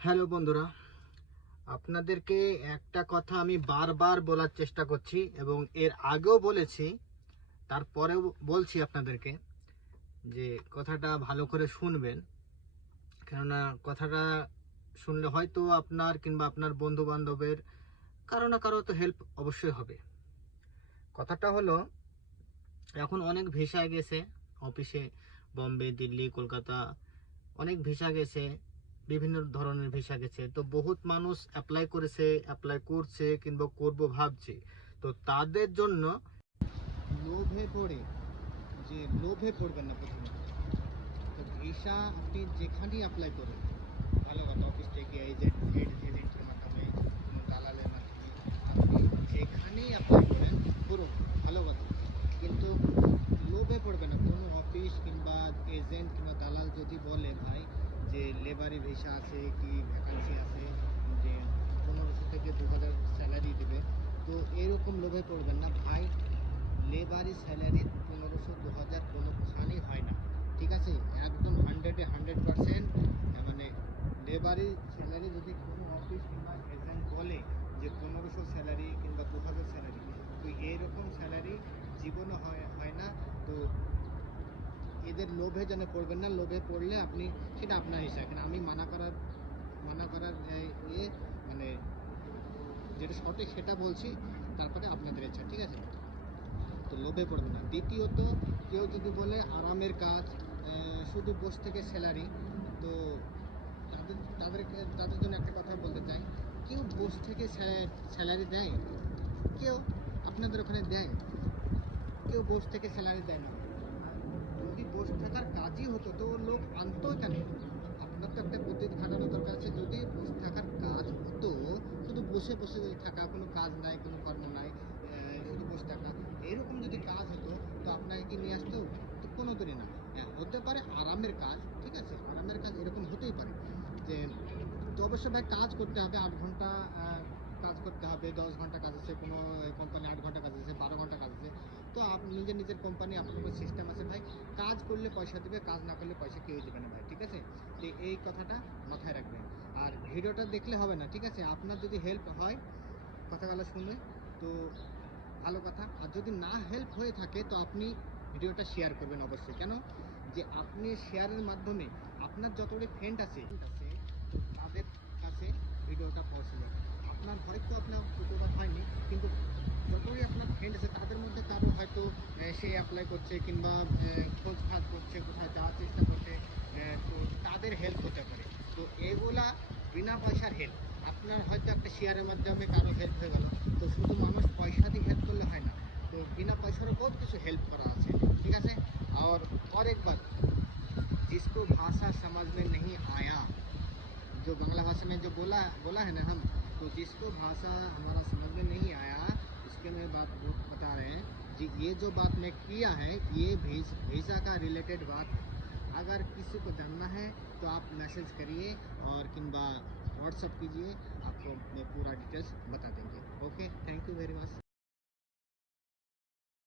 Hello বন্ধুরা, আপনাদেরকে একটা কথা আমি বারবার বলার চেষ্টা করছি এবং এর আগেও বলেছি, তারপরেও বলছি আপনাদেরকে যে কথাটা ভালো করে শুনবেন। কেননা কথাটা শুনলে হয়তো আপনার কিংবা আপনার বন্ধু বান্ধবের কারো না কারো তো হেল্প অবশ্যই হবে। কথাটা হলো, এখন অনেক ভিসা গেছে অফিসে, বম্বে, দিল্লি, কলকাতা, অনেক ভিসা গেছে, বিভিন্ন ধরনের ভিসা গেছে। তো বহুত মানুষ অ্যাপ্লাই করেছে, অ্যাপ্লাই করছে কিংবা করব ভাবছে। তো তাদের জন্য লোভে পড়ে, যে লোভে পড়বেন না প্রথমে। তো ভিসা আপনি যেখানেই অ্যাপ্লাই করুন, ভালো কথা, অফিস থেকে এজেন্টের মাধ্যমে, কোনো দালালের মাধ্যমে, আপনি যেখানেই অ্যাপ্লাই করেন করুন, ভালো কথা। কিন্তু লোভে পড়বে না। কোনো অফিস কিংবা এজেন্ট কিংবা দালাল যদি বলে ভাই যে লেবারি ভিসা আছে কি ভ্যাকান্সি আছে, যে 1500 থেকে 2000 স্যালারি দেবে, তো এরকম লোভে পড়বেন না ভাই। লেবারি স্যালারি 1500 2000 কোনোখানেই হয় না, ঠিক আছে? একদম 100% মানে লেবারি স্যালারি যদি কোনো অফিস কিংবা এজেন্ট বলে যে 1500 স্যালারি কিংবা 2000 স্যালারি, তো এরকম স্যালারি জীবনে হয় না। তো এদের লোভে যেন পড়বেন না। লোভে পড়লে আপনি, সেটা আপনার ইচ্ছা। এখানে আমি মানা করার ইয়ে মানে যেটা সঠিক সেটা বলছি, তারপরে আপনাদের ইচ্ছা, ঠিক আছে? তো লোভে পড়বেন না। দ্বিতীয়ত, কেউ যদি বলে আরামের কাজ, শুধু বসে থেকে স্যালারি, তো তাদের জন্য একটা কথা বলতে চাই। কেউ বসে থেকে স্যালারি দেয়? কেউ আপনাদের ওখানে দেয়? কেউ বসে থেকে স্যালারি দেয় না। যদি বসে থাকার কাজই হতো তো লোক আনতো কেন? আপনার তো একটা বুদ্ধি খাটানো দরকার আছে। যদি বসে থাকার কাজ হতো, শুধু বসে বসে থাকা, কোনো কাজ নাই, কোনো কর্ম নাই, শুধু বসে থাকা, এরকম যদি কাজ হতো তো আপনাকে কি নিয়ে আসতো? তো কোনো দিনই না। হ্যাঁ, হতে পারে আরামের কাজ, ঠিক আছে, আরামের কাজ এরকম হতেই পারে যে, তো অবশ্যই ভাই কাজ করতে হবে 8 ঘন্টা, কাজ করতে হবে, 10 ঘন্টা কাজ আছে, কোনো কোম্পানি 8 ঘন্টা কাজ আছে, 12 ঘন্টা কাজ আছে। তো আপনি নিজের কোম্পানি, আপনার কোনো সিস্টেম আছে ভাই। কাজ করলে পয়সা দেবে, কাজ না করলে পয়সা কেউ দেবে না ভাই, ঠিক আছে? তো এই কথাটা মাথায় রাখবেন। আর ভিডিওটা দেখলে হবে না, ঠিক আছে? আপনার যদি হেল্প হয়, কথাগুলো শুনে, তো ভালো কথা। আর যদি না হেল্প হয়ে থাকে তো আপনি ভিডিওটা শেয়ার করবেন অবশ্যই। কেন? যে আপনি শেয়ারের মাধ্যমে আপনার যতগুলি ফ্রেন্ড আছে তাদের কাছে ভিডিওটা পৌঁছে যাবে। আপনার হয়তো আপনার উপকার হয়নি, কিন্তু যতই আপনার ফ্রেন্ড আছে তাদের মধ্যে কারো হয়তো সে অ্যাপ্লাই করছে কিংবা খোঁজ খাজ করছে, কোথায় যাওয়ার চেষ্টা করছে, তো তাদের হেল্প হতে পারে। তো এগুলা বিনা পয়সার হেল্প। আপনার হয়তো একটা শেয়ারের মাধ্যমে কারো হেল্প হয়ে গেল। তো শুধু মানুষ পয়সা দিয়ে हेल्प করলে হয় না, तो बिना पैसा बहुत कुछ हेल्प करा है, ठीक है। और एक बात, जिसको भाषा समझ में नहीं आया, जो बांग्ला भाषा में जो बोला है ना हम, तो जिसको भाषा हमारा समझ में नहीं आया, इसके में बात बता रहे हैं जी। ये जो बात मैं किया है, ये वीज़ा का रिलेटेड बात। अगर किसी को जानना है तो आप मैसेज करिए और किंबा व्हाट्सअप कीजिए, आपको मैं पूरा डिटेल्स बता देंगे। Okay, thank you very much.